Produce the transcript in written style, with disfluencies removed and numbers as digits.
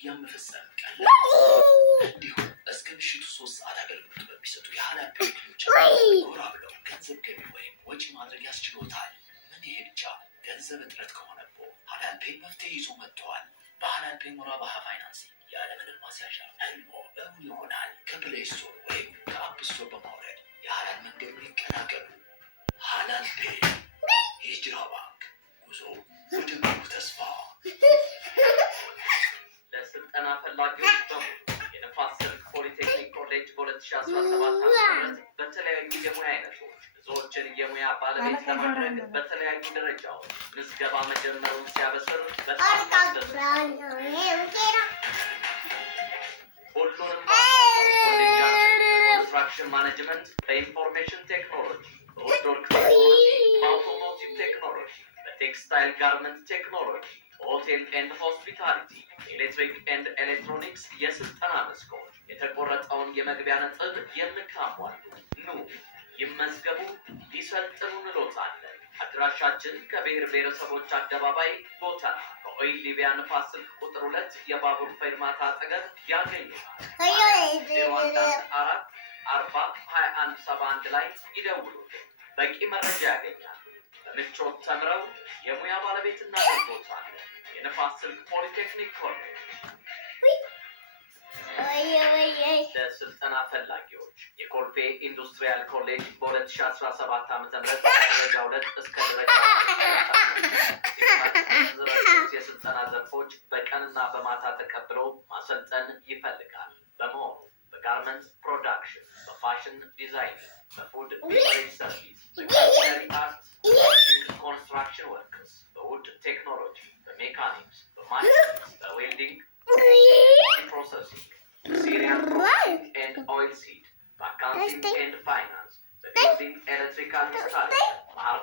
ክፍያ መፈጸም ቀላል እንዲሁም እስከ ምሽቱ 3 ሰዓት አገልግሎት በሚሰጡ የሀላል ፔይ ወኪሎች ጎራ ብለው ገንዘብ ገቢ ወይም ወጪ ማድረግ ያስችሎታል። ምን ይሄ ብቻ! ገንዘብ እጥረት ከሆነቦ ሀላል ፔይ መፍትሄ ይዞ መጥተዋል። በሀላል ፔይ ሙራባሃ ፋይናንሲንግ ያለምንም ማስያዣ ህልሞ እውን ይሆናል። ከፕሌይ ስቶር ወይም ከአፕ ስቶር በማውረድ የሀላል መንገዱን ይቀላቀሉ። ሀላል ፔይ ሂጅራ ባንክ፣ ጉዞ ወደ ሙሉ ተስፋ። ለስልጠና ፈላጊዎች በሙሉ የንፋስ ስልክ ፖሊቴክኒክ ኮሌጅ በ2017 ዓ.ም በተለያዩ የሙያ አይነቶች ብዙዎችን የሙያ ባለቤት ለማድረግ በተለያዩ ደረጃዎች ምዝገባ መጀመሩን ሲያበስር በጣም ሁሉንም ኮንስትራክሽን ማኔጅመንት፣ በኢንፎርሜሽን ቴክኖሎጂ፣ በውድወርክ ቴክኖሎጂ፣ በአውቶሞቲቭ ቴክኖሎጂ፣ በቴክስታይል ጋርመንት ቴክኖሎጂ፣ በሆቴል ኤንድ ሆስፒታሊቲ፣ ኤሌክትሪክ ኤንድ ኤሌክትሮኒክስ የስልጠና መስኮች የተቆረጠውን የመግቢያ ነጥብ የምታሟሉ ኑ ይመዝገቡ፣ ሊሰልጥኑ እንሎታለን። አድራሻችን ከብሔር ብሔረሰቦች አደባባይ ጎተራ ከኦይል ሊቢያ ንፋስ ስልክ ቁጥር 2 የባቡር ፌርማታ አጠገብ ያገኙናል። 014402171 ላይ ይደውሉልን፣ በቂ መረጃ ያገኛሉ። በምቾት ተምረው የሙያ ባለቤት እናደርጎታለን። የንፋስ ስልክ ፖሊቴክኒክ ኮሌጅ ለስልጠና ፈላጊዎች የኮልፌ ኢንዱስትሪያል ኮሌጅ በ2017 ዓ.ም ደረጃ 2 እስከ ደረጃ የስልጠና ዘርፎች በቀንና በማታ ተቀብለው ማሰልጠን ይፈልጋል። በመሆኑ በጋርመንት ፕሮዳክሽን፣ በፋሽን ዲዛይን፣ በፉድ ሰርቪስ፣ በኩሊነሪ አርት፣ ኮንስትራክሽን ወርክስ፣ በውድ ቴክኖሎጂ፣ በሜካኒክስ፣ በማሽኒክስ፣ በዌልዲንግ ፕሮሰሲንግ፣ Syrian processing and oil seed, accounting and finance, the building electrical installation,